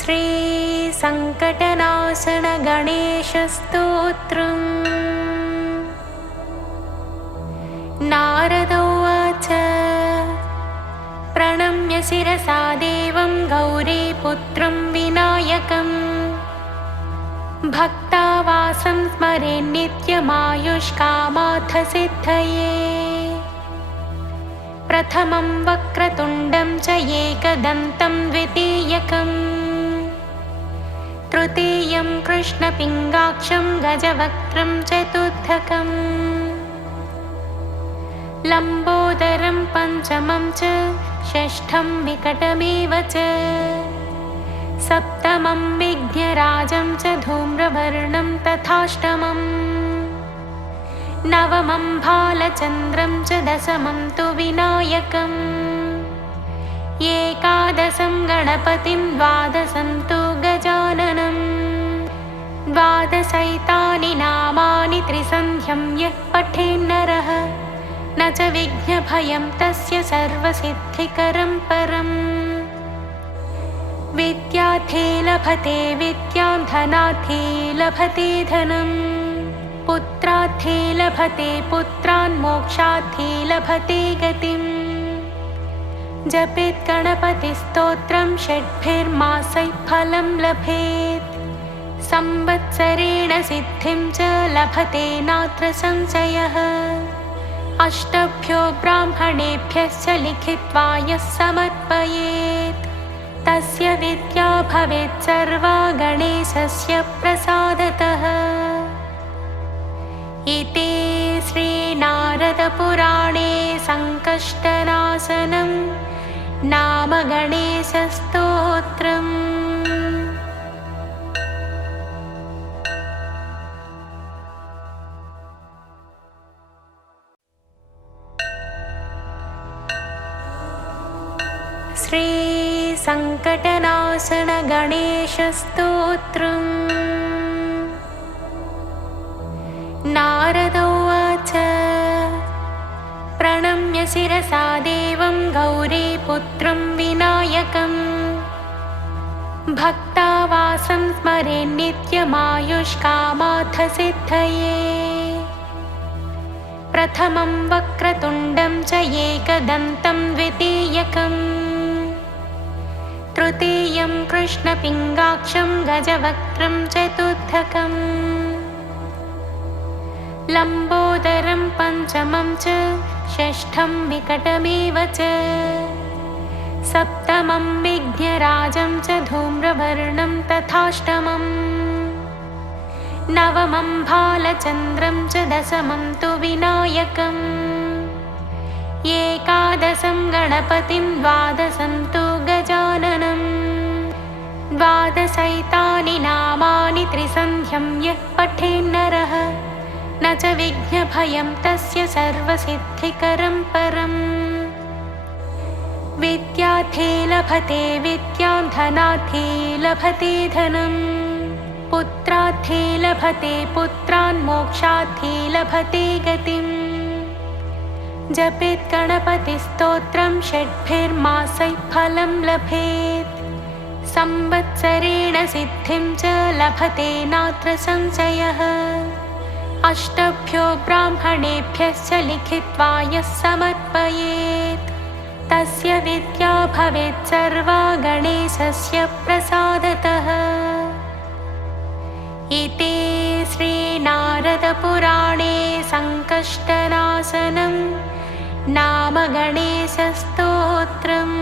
श्रीसङ्कटनाशन गणेशस्तोत्रम्। नारद उवाच प्रणम्य शिरसा देवं गौरीपुत्रं विनायकम् भक्तावासं स्मरेन् नित्यमायुष्कामार्थसिद्धये। प्रथमं वक्रतुण्डं च एकदन्तं द्वितीयकम् तृतीयं कृष्णपिङ्गाक्षं गजवक्त्रं चतुर्थकम् लम्बोदरं पञ्चमं च षष्ठं विकटमेव च सप्तमं विघ्नराजं च धूम्रवर्णं तथाष्टमम् नवमं भालचन्द्रं च दशमं तु विनायकम् एकादशं गणपतिं द्वादशं तु गजाननम्। द्वादशैतानि नामानि त्रिसन्ध्यं यः पठेन्नरः न च विघ्नभयं तस्य सर्वसिद्धिकरं परम्। विद्यार्थे लभते विद्यां धनार्थे लभते धनम् पुत्रार्थे लभते पुत्रान् मोक्षार्थे लभते गतिम्। जपेत् गणपतिस्तोत्रं षड्भिर्मासैः फलं लभेत् संवत्सरेण सिद्धिं च लभते नात्र संशयः। अष्टभ्यो ब्राह्मणेभ्यश्च लिखित्वा यः समर्पयेत् तस्य विद्या भवेत् सर्वा गणेशस्य प्रसादतः। इति श्रीनारदपुराणे सङ्कष्टनाशनं नाम गणेशस्तोत्रम्। श्रीसङ्कटनाशन गणेशस्तोत्रम्। नारद उवाच प्रणम्य शिरसा देवं गौरीपुत्रं विनायकम् भक्तावासं स्मरेन् नित्यमायुष्कामार्थसिद्धये। प्रथमं वक्रतुण्डं च एकदन्तं द्वितीयकम् तृतीयं कृष्णपिङ्गाक्षं गजवक्त्रं चतुर्थकम् लम्बोदरं पञ्चमं च षष्ठं विकटमेव च सप्तमं विघ्नराजं च धूम्रवर्णं तथाष्टमम् नवमं भालचन्द्रं च दशमं तु विनायकम् एकादशं गणपतिं द्वादशं तु गजाननम्। द्वादशैतानि नामानि त्रिसन्ध्यं यः पठेन्नरः न च विघ्नभयं तस्य सर्वसिद्धिकरं परम्। विद्यार्थे लभते विद्यां धनार्थे लभते धनम् पुत्रार्थे लभते पुत्रान् मोक्षार्थे लभते गतिम्। जपेत् गणपतिस्तोत्रं षड्भिर्मासैः फलं लभेत् संवत्सरेण सिद्धिं च लभते नात्र संशयः। अष्टभ्यो ब्राह्मणेभ्यश्च लिखित्वा यः समर्पयेत् तस्य विद्या भवेत् सर्वा गणेशस्य प्रसादतः। इति श्रीनारदपुराणे सङ्कष्टनाशनं नाम गणेशस्तोत्रम्।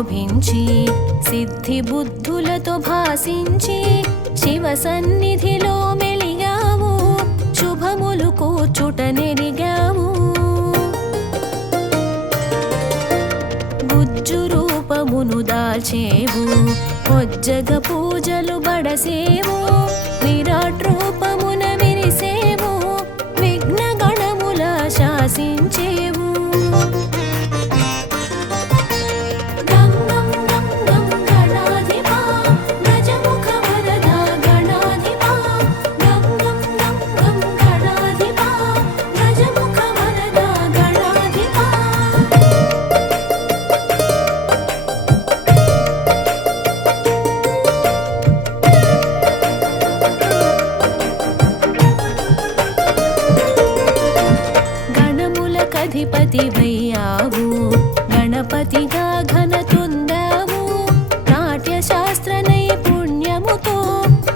శోభించి సిద్ధి బుద్ధులతో భాసించి శివ సన్నిధిలో మెలిగావు శుభములు కూర్చుట నెరిగావు గుజ్జు రూపమును దాల్చేవు పొజ్జగ పూజలు బడసేవు విరాట్ రూపమున విరిసేవు విఘ్న గణముల శాసించేవు అధిపతివయ్యావు గణపతిగా ఘనతుందావు నాట్య శాస్త్ర నైపుణ్యముతో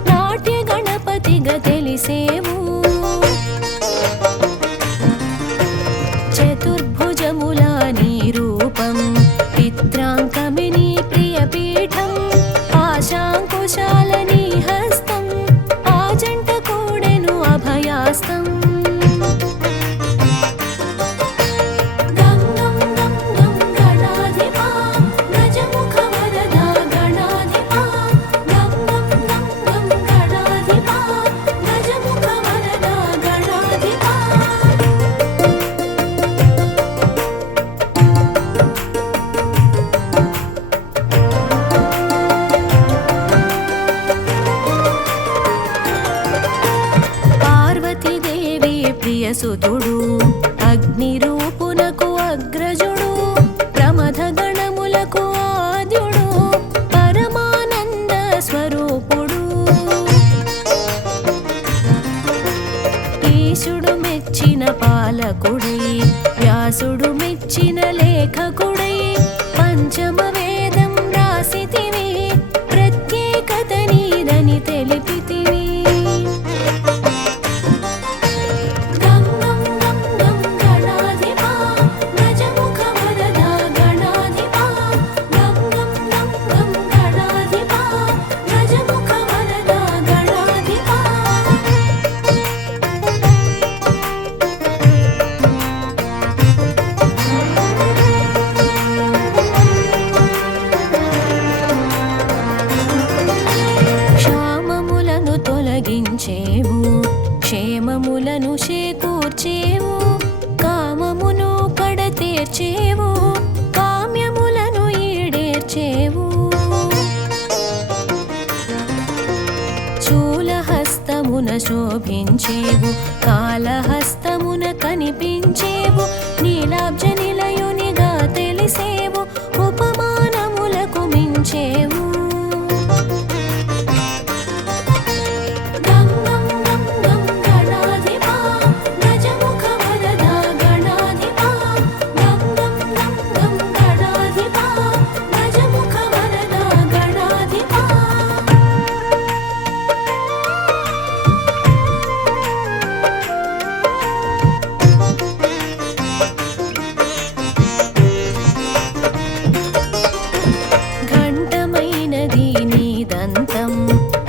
నాట్య గణపతిగా తెలిసేవు చతుర్భుజముల నీ రూపం పిత్రాంకమిని ప్రియపీఠం ఆశాంకుశాల నీ హస్తం ఆజంట కూడెను అభయాస్తం ప్రియసుతుడు అగ్ని రూపునకు అగ్రజుడు ప్రమథ గణములకు ఆద్యుడు పరమానంద స్వరూపుడు ఈశుడు మెచ్చిన పాలకుడై వ్యాసుడు మెచ్చిన లేఖకుడై పంచమ వేదం రాసితివి ప్రత్యేకత నీదని తెలిపితివి తొలగించేవు క్షేమములను చేకూర్చేవు కామమును కడతీర్చేవు కామ్యములను ఈడేర్చేవు శూలహస్తమున శోభించేవు కాళహస్తమున కనిపించేవు నీలాబ్జ నిలయునిగా తెలిసేవు ఉపమానములకు మించేవు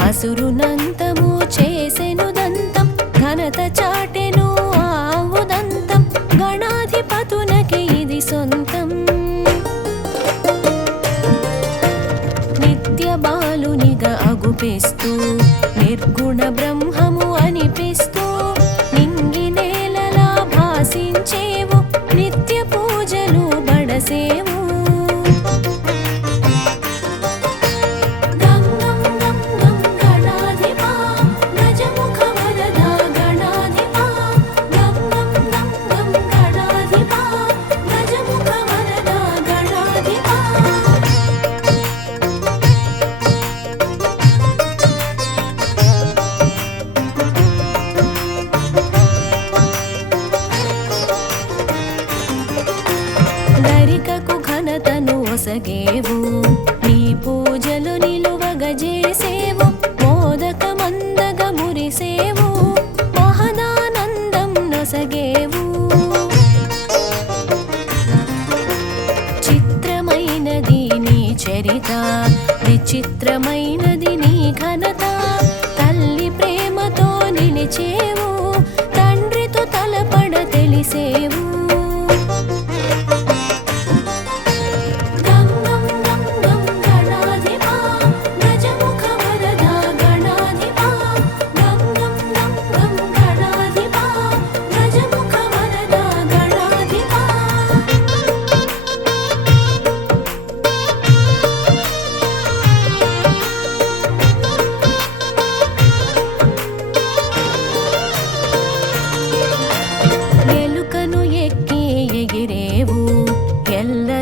అసురునంతము చేసెను దంతం ఘనత చాటెను ఆవుదంతం గణాధిపతునకి ఇది సొంతం నిత్య బాలునిగా అగుపిస్తూ నిర్గుణ బ్రహ్మము అనిపిస్తూ నింగి నేలలా భాసించేవు నిత్య పూజలు బడసేవు దరికకు ఘనతను ఒసగేవు నీ పూజలు నిలువగజేసేవు మోదక మందగ మురిసేవు మహదానందం నొసగేవు చిత్రమైనది నీ శోభిత విచిత్రమైనది నీ ఘనత తల్లి ప్రేమతో నిలిచేవు తండ్రితో తలపడ తెలిసేవు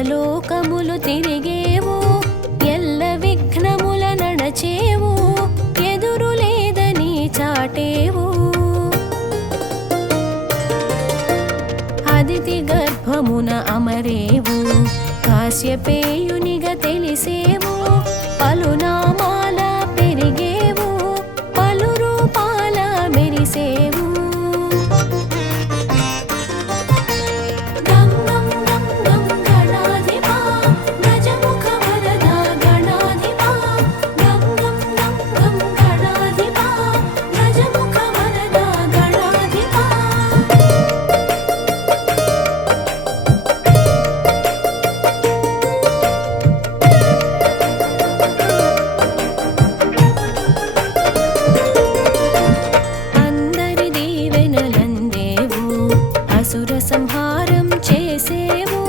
లోకములు తిరిగేవు ఎల్ల విఘ్నముల నడచేవు ఎదురు లేదని చాటేవు అదితి గర్భమున అమరేవు కాశ్యపేయునిగా తెలిసేవు పలునామాల పెరిగేవు పలు రూపాల మెరిసేవు సంహారం చేసేవు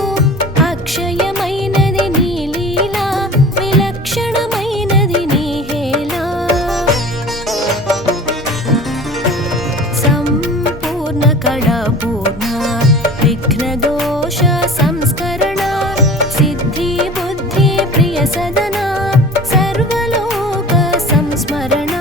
అక్షయమైనది నీ లీలా విలక్షణమైనది నీ హేలా సంపూర్ణ కళాపూర్ణ విఘ్నదోష సంస్కరణ సిద్ధి బుద్ధి ప్రియ సదన సర్వలోక సంస్మరణ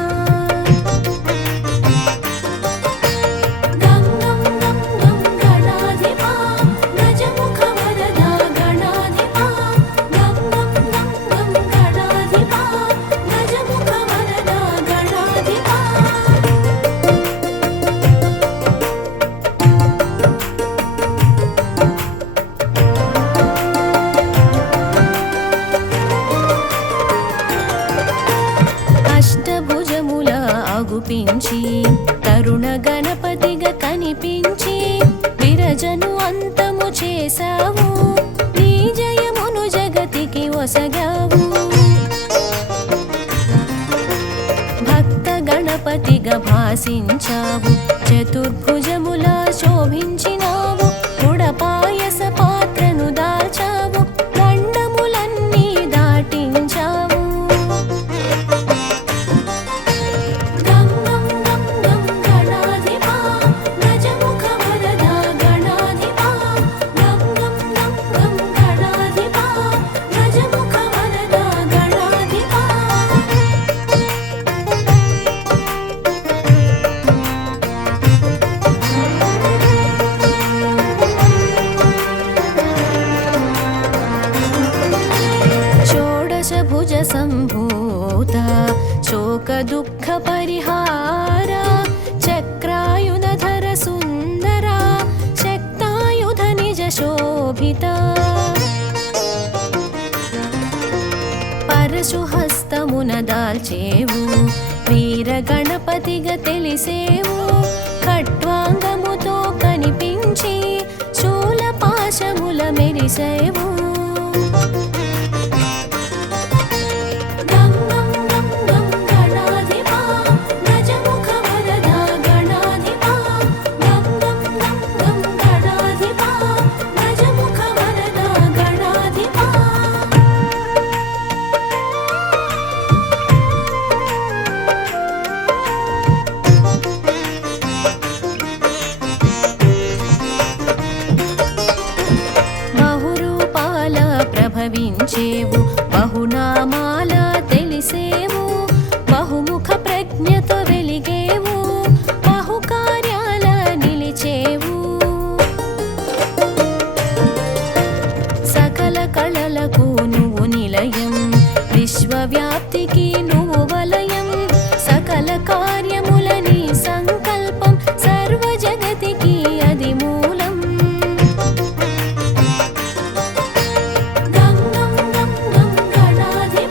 అష్టభుజముల అగుపించి తరుణ గణపతిగా కనిపించి విరజను అంతము చేశావు నీ జయమును జగతికి ఒసగావు భక్త గణపతిగా భాసించావు చతుర్భుజముల శోభించినావు గుడపాయస పాత్రను దాల్చావు గండములన్నీ దాటించావు భుజ సంభూత శోక దుఃఖ పరిహార చక్రాయుధర సుందర శక్తాయుధ నిజ శోభిత పరశుహస్తమున దాల్చేవు వీర గణపతిగా తెలిసేవు ఖట్వాంగముతో కనిపించి శూలపాశముల మెరిసేవు ప్రభవించేవు బహునామాల తెలిసేవు బహుముఖ ప్రజ్ఞతో వెలిగేవు బహుకార్యాల నిలిచేవు సకల కళలకు నువ్వు నిలయం విశ్వవ్యాప్తికి నువ్వు వలయం సకల కార్యముల నీ సంకల్పం సర్వ జగతికి అది మూలం గం గం గం గం గణాధిపా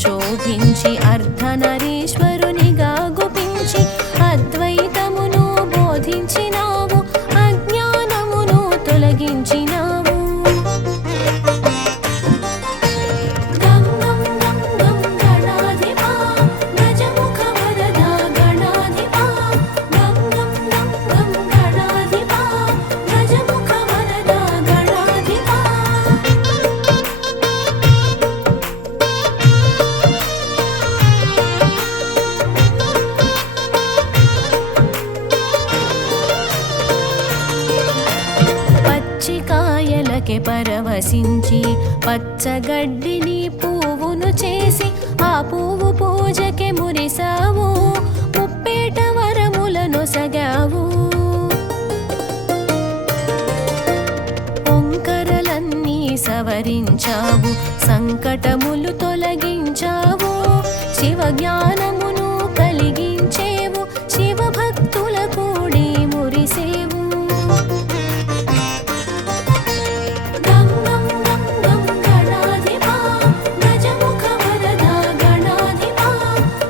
శోభించి అర్ధనరీశ్వరునిగా గుపించి అద్వైతమును బోధించినావు, అజ్ఞానమును తొలగించినావు. గం గం గం గం గణాధిపా గజముఖ వరదా గణాధిపా, గం గం గం గం గణాధిపా గజముఖ వరదా గణాధిపా. పచ్చికాయలకే పరవశించి పచ్చగడ్డిని పువ్వును చేసి ఆ పువ్వు పూజకే మురిసావు, ముప్పేట వరములను సగావు. ఒంకరలన్నీ సవరించావు, సంకటములు తొలగించావు, శివ జ్ఞానమును కలిగించేవు, శివభక్తుల కూడి మురిసేవు. గం గం గం గం గణాధిపా గజముఖ వరదా గణాధిపా,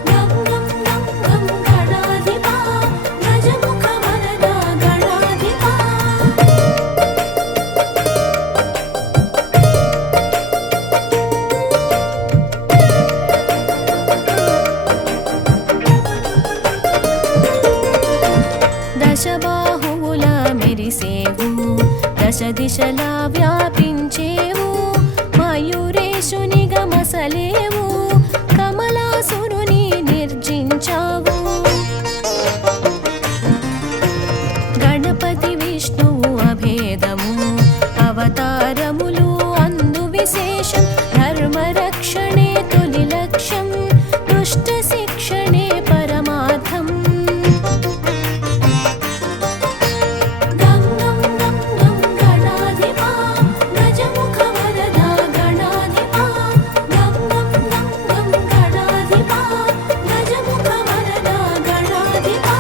గం గం గం గం గణాధిపా గజముఖ వరదా గణాధిపా. దశబాహువుల మెరిసేవు, దశ దిశలా వ్యాపించేవు, మయూరేశునిగా మసలేవు, కమలాసురుని నిర్జించావు. గణపతి విష్ణువు అభేదము, అవతారములు అందు విశేషం, ధర్మరక్షణే తొలి లక్ష్యం, దుష్ట శిక్షణే పరమార్థం. గం గం గం గం గణాధిపా గజముఖ వరదా గణాధిపా, గం గం గం గం గణాధిపా గజముఖ వరదా గణాధిపా.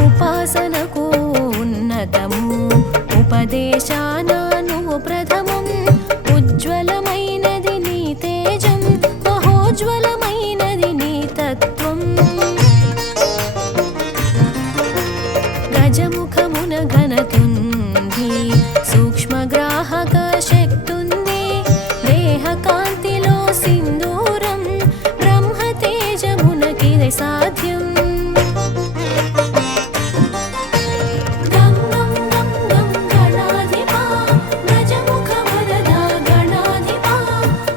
ఉపాసనకు ఉన్నతము, ఉపదేశాన నువ్వు ప్రథమం, ఉజ్వలమైనది నీ తేజం, మహోజ్వలమైనది నీ తత్వం. గజముఖమున ఘనతుంది, సూక్ష్మగ్రాహక శక్తుంది, దేహ కాంతిలో సింధూరం, బ్రహ్మ తేజమునకిది సాధ్యం. గం గం గం గం గణాధిపా గజముఖ వరదా గణాధిపా,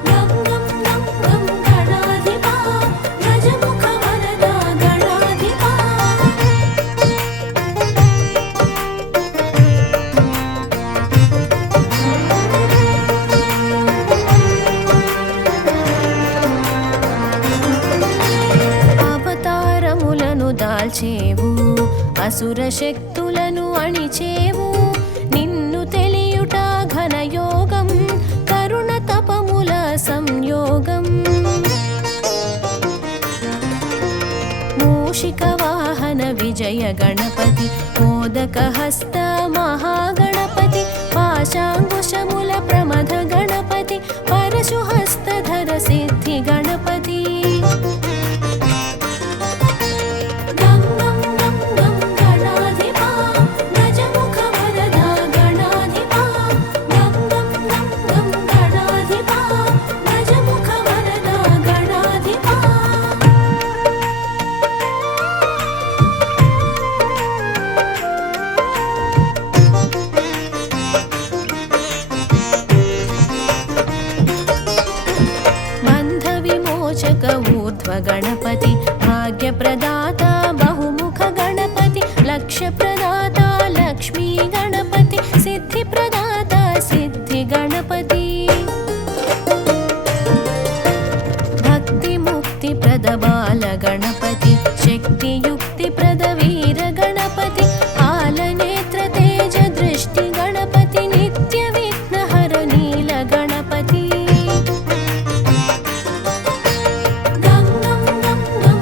గం గం గం గం గణాధిపా గజముఖ వరదా గణాధిపా. అవతారములను దాల్చేవు, అసుర శక్తులను అణిచేవు, నిన్ను తెలియుట ఘనయోగం, కరుణ తపముల సంయోగం. మూషిక వాహన విజయ గణపతి, మోదక హస్త మహాగణపతి, పాశాంకుశముల ప్రమథ గణపతి, పరశు హస్తధర సిద్ధి గణపతి. గం గం గం గం గణాధిపా గజముఖ వరదా గణాధిపా, గం గం గం గం గణాధిపా గజముఖ వరదా గణాధిపా. బంధ విమోచక ఊర్ధ్వ గణపతి, భాగ్యప్రదాత బహుముఖ గణపతి, లక్ష్య ప్రదాత లక్ష్మీ గణపతి, సిద్ధి ప్రదాత సిద్ధి గణపతి. భక్తి ముక్తి ప్రద బాల గణపతి, శక్తి యుక్తి ప్రద వీర గణపతి, ఆలనేత్ర తేజ దృష్టి గణపతి, నిత్య విఘ్నహర నీల గణపతి. గం గం గం గం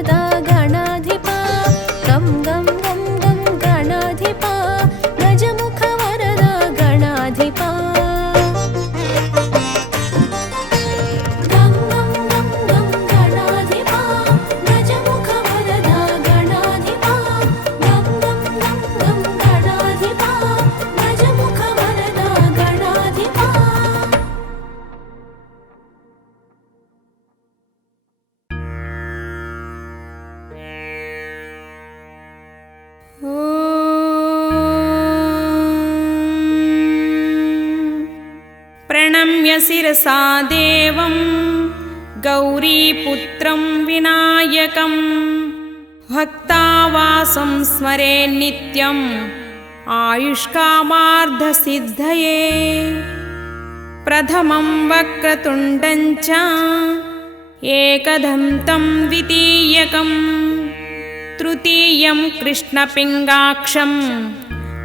वरदा गणाधिपा गं गं गं गं गणाधिपा गजमुख वरदा गणाधिपा गं गं गं गं गणाधिपा गजमुख वरदा गणाधिपा गं गं गं गं गणाधिपा गजमुख वरदा गणाधिपा प्रणम्य शिरसा देवं गौरीपुत्रं विनायकं भक्तावासं स्मरे नित्यम् आयुष्कामार्धसिद्धये प्रथमं वक्रतुण्डं च एकदन्तं द्वितीयकं तृतीयं कृष्णपिङ्गाक्षं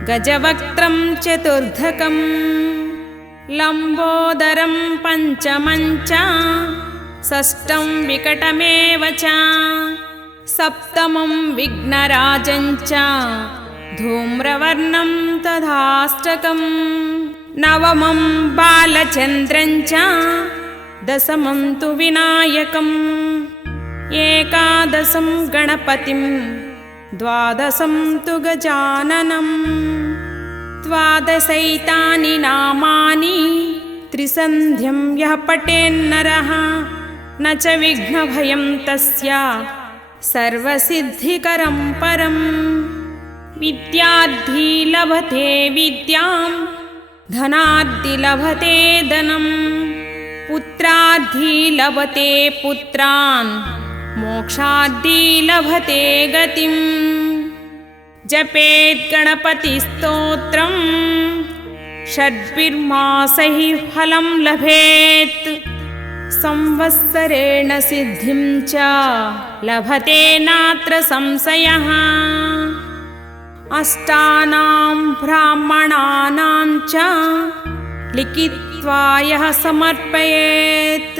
गजवक्त्रं चतुर्धकं लम्बोदरं पञ्चमं च षष्ठं विकटमेव च सप्तमं विघ्नराजं च धूम्रवर्णं तथाष्टकं नवमं बालचन्द्रं च दशमं तु विनायकम् एकादशं गणपतिं द्वादशं तु गजाननं द्वादशैतानि नामानि त्रिसन्ध्यं यः पठेन्नरः न च विघ्नभयं तस्य सर्वसिद्धिकरं परम् विद्यार्थी लभते विद्यां धनार्थी लभते धनं पुत्रार्थी लभते पुत्रान् मोक्षार्थी लभते गतिम् जपेत् गणपतिस्तोत्रं षड्भिर्मासैः फलं लभेत् संवत्सरेण सिद्धिं च लभते नात्र संशयः अष्टानां ब्राह्मणानां च लिखित्वा यः समर्पयेत्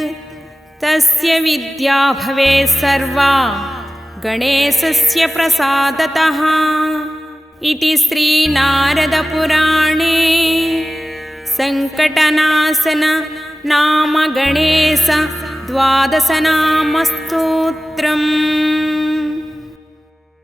तस्य विद्या भवेत् सर्वा गणेशस्य प्रसादतः इति श्रीनारदपुराणे सङ्कटनाशन नाम गणेश द्वादशनामस्तोत्रम्।